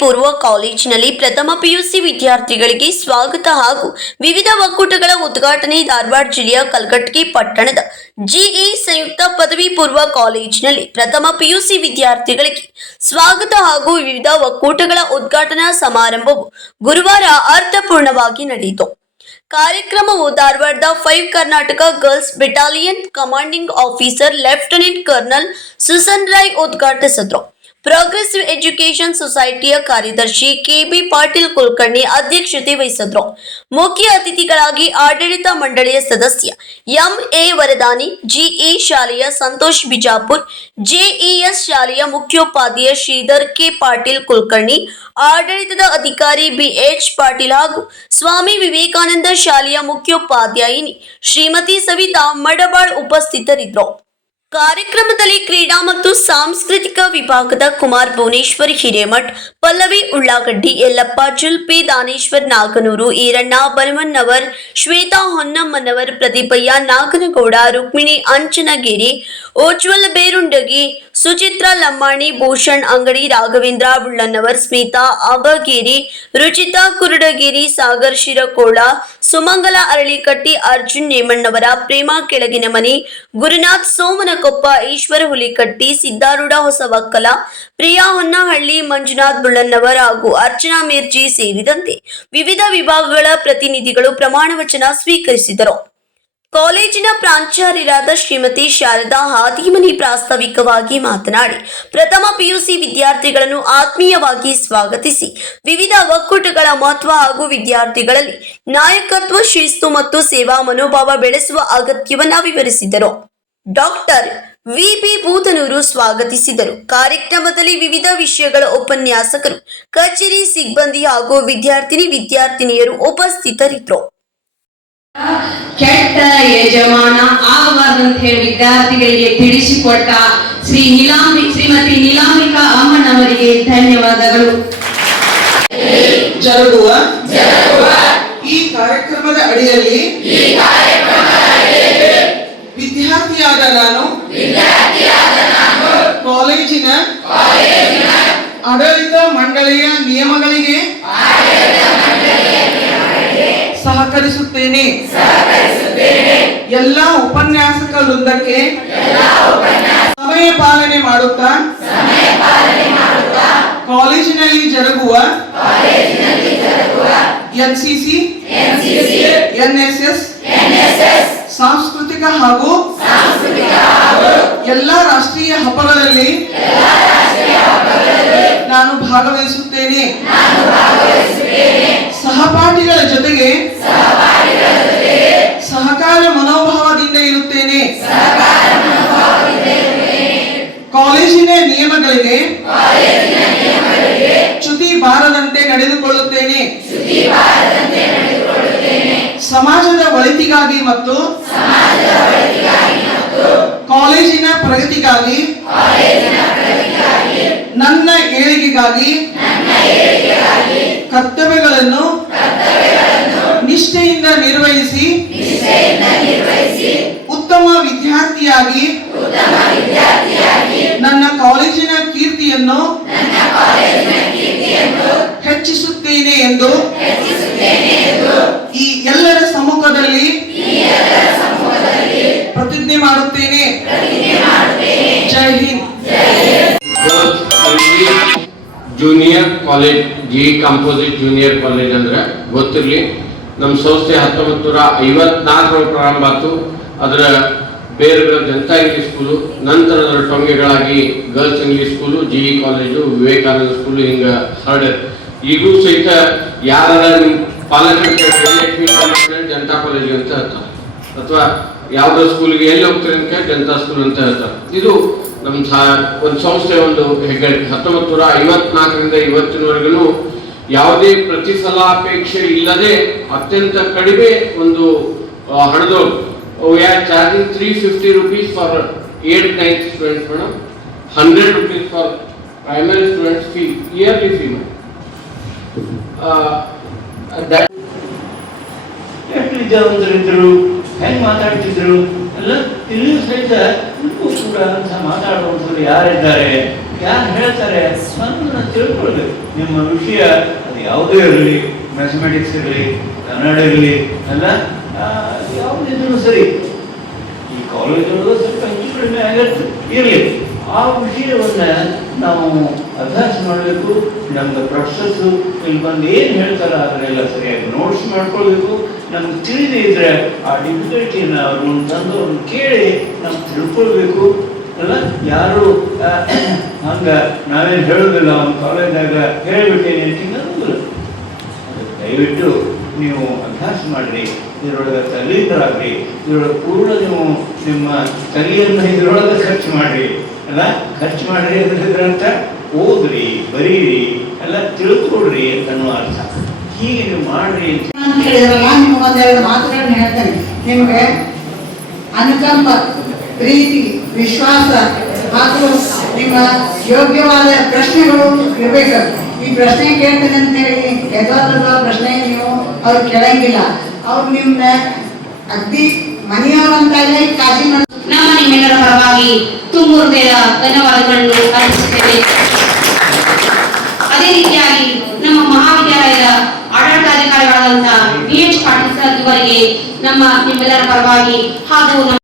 ಪೂರ್ವ ಕಾಲೇಜಿನಲ್ಲಿ ಪ್ರಥಮ ಪಿಯುಸಿ ವಿದ್ಯಾರ್ಥಿಗಳಿಗೆ ಸ್ವಾಗತ ಹಾಗೂ ವಿವಿಧ ಒಕ್ಕೂಟಗಳ ಉದ್ಘಾಟನೆ. ಧಾರವಾಡ ಜಿಲ್ಲೆಯ ಕಲಘಟಗಿ ಪಟ್ಟಣದ ಜಿಇ ಸಂಯುಕ್ತ ಪದವಿ ಪೂರ್ವ ಕಾಲೇಜಿನಲ್ಲಿ ಪ್ರಥಮ ಪಿಯುಸಿ ವಿದ್ಯಾರ್ಥಿಗಳಿಗೆ ಸ್ವಾಗತ ಹಾಗೂ ವಿವಿಧ ಒಕ್ಕೂಟಗಳ ಉದ್ಘಾಟನಾ ಸಮಾರಂಭವು ಗುರುವಾರ ಅರ್ಥಪೂರ್ಣವಾಗಿ ನಡೆಯಿತು. ಕಾರ್ಯಕ್ರಮವು ಧಾರವಾಡದ 5 Karnataka girls battalion commanding officer lieutenant colonel Susan Roy ಉದ್ಘಾಟಿಸಿದರು. ಪ್ರೋಗ್ರೆಸಿವ್ ಎಜುಕೇಶನ್ ಸೊಸೈಟಿಯ ಕಾರ್ಯದರ್ಶಿ ಕೆಬಿ ಪಾಟೀಲ್ ಕುಲಕರ್ಣಿ ಅಧ್ಯಕ್ಷತೆ ವಹಿಸಿದ್ರು. ಮುಖ್ಯ ಅತಿಥಿಗಳಾಗಿ ಆಡಳಿತ ಮಂಡಳಿಯ ಸದಸ್ಯ ಎಂಎ ವರದಾನಿ, ಜಿಇ ಶಾಲೆಯ ಸಂತೋಷ್ ಬಿಜಾಪುರ್, ಜೆಇಎಸ್ ಶಾಲೆಯ ಮುಖ್ಯೋಪಾಧ್ಯಾಯ ಶ್ರೀಧರ್ ಕೆ ಪಾಟೀಲ್ ಕುಲಕರ್ಣಿ, ಆಡಳಿತದ ಅಧಿಕಾರಿ ಬಿಎಚ್ ಪಾಟೀಲ್ ಹಾಗೂ ಸ್ವಾಮಿ ವಿವೇಕಾನಂದ ಶಾಲೆಯ ಮುಖ್ಯೋಪಾಧ್ಯಾಯಿನಿ ಶ್ರೀಮತಿ ಸವಿತಾ ಮಡಬಾಳ್ ಉಪಸ್ಥಿತರಿದ್ದರು. ಕಾರ್ಯಕ್ರಮದಲ್ಲಿ ಕ್ರೀಡಾ ಮತ್ತು ಸಾಂಸ್ಕೃತಿಕ ವಿಭಾಗದ ಕುಮಾರ್ ಭುವನೇಶ್ವರ್ ಹಿರೇಮಠ್, ಪಲ್ಲವಿ ಉಳ್ಳಾಗಡ್ಡಿ, ಯಲ್ಲಪ್ಪ ಜುಲ್ಪಿ, ದಾನೇಶ್ವರ್ ನಾಗನೂರು, ಈರಣ್ಣ ಬನವನ್ನವರ್, ಶ್ವೇತಾ ಹೊನ್ನಮ್ಮನವರ್, ಪ್ರದೀಪಯ್ಯ ನಾಗನಗೌಡ, ರುಕ್ಮಿಣಿ ಅಂಚನಗೇರಿ, ಉಜ್ವಲ್ ಬೇರುಂಡಗಿ, ಸುಚಿತ್ರಾ ಲಮ್ಮಾಣಿ, ಭೂಷಣ್ ಅಂಗಡಿ, ರಾಘವೇಂದ್ರ ಬುಳ್ಳನ್ನವರ್, ಸ್ಮಿತಾ ಅಬಗೇರಿ, ರುಚಿತಾ ಕುರುಡಗೇರಿ, ಸಾಗರ್ ಶಿರಕೋಳ, ಸುಮಂಗಲ ಅರಳಿಕಟ್ಟಿ, ಅರ್ಜುನ್ ನೇಮಣ್ಣವರ, ಪ್ರೇಮ ಕೆಳಗಿನ ಮನಿ, ಗುರುನಾಥ್ ಸೋಮನಕೊಪ್ಪ, ಈಶ್ವರ ಹುಲಿಕಟ್ಟಿ, ಸಿದ್ದಾರೂಢ ಹೊಸವಕ್ಕಲ, ಪ್ರಿಯಾ ಹೊನ್ನಹಳ್ಳಿ, ಮಂಜುನಾಥ್ ಬುಳ್ಳನ್ನವರ್ ಹಾಗೂ ಅರ್ಚನಾ ಮಿರ್ಜಿ ಸೇರಿದಂತೆ ವಿವಿಧ ವಿಭಾಗಗಳ ಪ್ರತಿನಿಧಿಗಳು ಪ್ರಮಾಣ ವಚನ ಸ್ವೀಕರಿಸಿದರು. ಕಾಲೇಜಿನ ಪ್ರಾಂಚಾರ್ಯರಾದ ಶ್ರೀಮತಿ ಶಾರದಾ ಹಾದಿಮನಿ ಪ್ರಾಸ್ತಾವಿಕವಾಗಿ ಮಾತನಾಡಿ, ಪ್ರಥಮ ಪಿಯುಸಿ ವಿದ್ಯಾರ್ಥಿಗಳನ್ನು ಆತ್ಮೀಯವಾಗಿ ಸ್ವಾಗತಿಸಿ ವಿವಿಧ ಒಕ್ಕೂಟಗಳ ಮಹತ್ವ ಹಾಗೂ ವಿದ್ಯಾರ್ಥಿಗಳಲ್ಲಿ ನಾಯಕತ್ವ, ಶಿಸ್ತು ಮತ್ತು ಸೇವಾ ಮನೋಭಾವ ಬೆಳೆಸುವ ಅಗತ್ಯವನ್ನು ವಿವರಿಸಿದರು. ಡಾಕ್ಟರ್ ವಿಬಿ ಬೂದನೂರು ಸ್ವಾಗತಿಸಿದರು. ಕಾರ್ಯಕ್ರಮದಲ್ಲಿ ವಿವಿಧ ವಿಷಯಗಳ ಉಪನ್ಯಾಸಕರು, ಕಚೇರಿ ಸಿಬ್ಬಂದಿ ಹಾಗೂ ವಿದ್ಯಾರ್ಥಿನಿಯರು ಉಪಸ್ಥಿತರಿದ್ದರು. ಕೆಟ್ಟ ಯಜಮಾನ ಆಗಬಾರದಂತ ಹೇಳಿ ವಿದ್ಯಾರ್ಥಿಗಳಿಗೆ ತಿಳಿಸಿಕೊಟ್ಟ ಶ್ರೀಮತಿ ನೀಲಾಂಬಿಕಾ ಅಮ್ಮನವರಿಗೆ ಧನ್ಯವಾದಗಳು. ಜರುಗುವ ಈ ಕಾರ್ಯಕ್ರಮದ ಅಡಿಯಲ್ಲಿ ವಿದ್ಯಾರ್ಥಿಯಾದ ನಾನು ಕಾಲೇಜಿನ ಆಡಳಿತ ಮಂಡಳಿಯ ನಿಯಮಗಳಿಗೆ ಸಹಕರಿಸುತ್ತೇನೆ. ಎಲ್ಲ ಉಪನ್ಯಾಸಕ ವೃಂದಕ್ಕೆ ಸಮಯ ಪಾಲನೆ ಮಾಡುತ್ತಾ ಕಾಲೇಜಿನಲ್ಲಿ ಜರುಗುವ ಎನ್ಸಿಸಿ, ಎನ್ಎಸ್ಎಸ್, ಸಾಂಸ್ಕೃತಿಕ ಹಾಗೂ ಎಲ್ಲ ರಾಷ್ಟ್ರೀಯ ಹಬ್ಬಗಳಲ್ಲಿ ನಾನು ಭಾಗವಹಿಸುತ್ತೇನೆ. ಸಹಪಾಠಿಗಳ ಜೊತೆಗೆ ಸಹಕಾರ ಮನೋಭಾವದಿಂದ ಇರುತ್ತೇನೆ. ಕಾಲೇಜಿನ ನಿಯಮಗಳಿಗೆ ಚ್ಯುತಿ ಬಾರದಂತೆ ನಡೆದುಕೊಳ್ಳುತ್ತೇನೆ. ಸಮಾಜದ ಒಳಿತಿಗಾಗಿ ಮತ್ತು ಕಾಲೇಜಿನ ಪ್ರಗತಿಗಾಗಿ ನನ್ನ ಏಳಿಗೆಗಾಗಿ ಕರ್ತವ್ಯಗಳನ್ನು ನಿಷ್ಠೆಯಿಂದ ನಿರ್ವಹಿಸಿ ಉತ್ತಮ ವಿದ್ಯಾರ್ಥಿಯಾಗಿ ನನ್ನ ಕಾಲೇಜಿನ ಕೀರ್ತಿಯನ್ನು ಹೆಚ್ಚಿಸುತ್ತೇನೆ ಎಂದು ಈ ಎಲ್ಲರ ಸಮ್ಮುಖದಲ್ಲಿ ಪ್ರತಿಜ್ಞೆ ಮಾಡುತ್ತೇನೆ. Jai Hind. Junior college, G composite junior college ಅಂದ್ರೆ ಗೊತ್ತಿರಲಿ. ನಮ್ಮ ಸಂಸ್ಥೆ 1954 ಪ್ರಾರಂಭ ಆಯ್ತು. ಅದರ ಬೇರುಗಳು ಜನತಾ ಇಂಗ್ಲಿಷ್ ಸ್ಕೂಲು, ನಂತರ ಅದರ ಟೊಂಗೆಗಳಾಗಿ girls English school, GE college, Vivekananda school ಹಿಂಗೆ ಹರಡ್ಯ. ಈಗೂ ಸಹಿತ ಯಾರ ನಿಮ್ಮ ಪಾಲಕರು ಜನತಾ ಕಾಲೇಜ್ ಅಂತ ಹೇಳ್ತಾರೆ, ಅಥವಾ ಯಾವುದೋ ಸ್ಕೂಲ್ಗೆ ಎಲ್ಲಿ ಹೋಗ್ತಾರೆ ಅಂತ ಜನತಾ ಸ್ಕೂಲ್ ಅಂತ ಹೇಳ್ತಾರೆ. ಇದು ನಮ್ಮ ಒಂದು ಸಂಸ್ಥೆ ಒಂದು ಹೆಗ್ಗಡೆ. 1954ರಿಂದ ಇವತ್ತಿನವರೆಗೂ ಯಾವುದೇ ಪ್ರತಿಫಲಾಪೇಕ್ಷೆ ಇಲ್ಲದೆ ಅತ್ಯಂತ ಕಡಿಮೆ ಒಂದು ಹಣದವರು. We are charging 350 rupees for 8th, 9th students, madam. 100 rupees for primary students fee, yearly fee, madam. That ಎಷ್ಟು ವಿದ್ಯಾವಂತರಿದ್ದರು, ಹೆಂಗೆ ಮಾತಾಡ್ತಿದ್ರು ಎಲ್ಲ ತಿಳಿಯೋ ಸಹಿತ ಕೂಡ ಅಂತ ಮಾತಾಡುವಂಥವ್ರು ಯಾರಿದ್ದಾರೆ ಯಾರು ಹೇಳ್ತಾರೆ ಅದನ್ನು ತಿಳ್ಕೊಳ್ಬೇಕು. ನಿಮ್ಮ ವಿಷಯ ಅದು ಯಾವುದೇ ಇರಲಿ, ಮ್ಯಾಥಮೆಟಿಕ್ಸ್ ಇರಲಿ, ಕನ್ನಡ ಇರಲಿ, ಅಲ್ಲ ಯಾವುದಿದ್ರು ಸರಿ. ಈ ಕಾಲೇಜೊಳಗೆ ಸ್ವಲ್ಪ ಹೆಚ್ಚು ಕಡಿಮೆ ಆಗಿರ್ತದೆ, ಇರಲಿ. ಆ ವಿಷಯವನ್ನ ನಾವು ಅಭ್ಯಾಸ ಮಾಡಬೇಕು. ನಮ್ಗೆ ಪ್ರೊಫೆಸರ್ಸು ಇಲ್ಲಿ ಬಂದು ಏನು ಹೇಳ್ತಾರ ಅದನ್ನೆಲ್ಲ ಸರಿಯಾಗಿ ನೋಟ್ಸ್ ಮಾಡ್ಕೊಳ್ಬೇಕು. ನಮ್ಗೆ ತಿಳಿದೇ ಇದ್ರೆ ಆ ಡಿಫಿಕಲ್ಟಿನ ಅವ್ರನ್ನ ತಂದು ಅವ್ರನ್ನ ಕೇಳಿ ನಾವು ತಿಳ್ಕೊಳ್ಬೇಕು. ಅಲ್ಲ ಯಾರು ಹಂಗ ನಾವೇನು ಹೇಳೋದಿಲ್ಲ, ಅವ್ನ ಕಾಲೇಜಾಗ ಹೇಳಿಬಿಟ್ಟೇನೆ ಅಂತ ದಯವಿಟ್ಟು ನೀವು ಅಭ್ಯಾಸ ಮಾಡಿರಿ. ಇದರೊಳಗೆ ತಲ್ಲೀನರಾಗ್ರಿ, ಇದರೊಳಗೆ ಪೂರ್ಣ ನೀವು ನಿಮ್ಮ ತಲೆಯನ್ನು ಇದರೊಳಗೆ ಖರ್ಚು ಮಾಡಿರಿ. ಅಲ್ಲ ಖರ್ಚು ಮಾಡಿರಿ ಅದರಂತ ಓದ್ರಿ, ಬರೀರಿ, ಎಲ್ಲ ತಿಳ್ಕೊಳ್ರಿ ಅನ್ನೋ ಅರ್ಥ. ಹೀಗೆ ನೀವು ಮಾಡ್ರಿ ಅಂತ ಹೇಳಿದ್ರಲ್ಲ, ನಿಮ್ಗೆ ಒಂದೆರಡು ಮಾತುಗಳನ್ನ ಹೇಳ್ತೇನೆ. ನಿಮ್ಗೆ ಅನುಕಂಪ, ಪ್ರೀತಿ, ವಿಶ್ವಾಸ ಹಾಗೂ ನಿಮ್ಮ ಯೋಗ್ಯವಾದ ಪ್ರಶ್ನೆಗಳು ಇರಬೇಕು. ಈ ಪ್ರಶ್ನೆ ಕೇಳ್ತೇನೆ ಅಂತ ಹೇಳಿ ಎದುರಾದ ಪ್ರಶ್ನೆ ನೀವು ಅವ್ರು ಕೇಳಂಗಿಲ್ಲ. ಅವ್ರು ನಿಮ್ನ ಅಗ್ದಿ ಮನೆಯವರಂತಾಗಲೇ ಕಾಳಜಿ ಮಾಡಿ ನಮ್ಮ ನಿಮ್ಮೆಲ್ಲರ ಪರವಾಗಿ ತುಂಬ ಹೃದಯದ ಧನ್ಯವಾದಗಳನ್ನು ಅರ್ಪಿಸುತ್ತೇವೆ. ಅದೇ ರೀತಿಯಾಗಿ ನಮ್ಮ ಮಹಾವಿದ್ಯಾಲಯದ ಆಡಳಿತಾಧಿಕಾರಿಗಳಾದಂತಹ BH ಪಾಟೀಲ್ ಸರ್ ಇವರಿಗೆ ನಮ್ಮ ನಿಮ್ಮೆಲ್ಲರ ಪರವಾಗಿ ಹಾಗೂ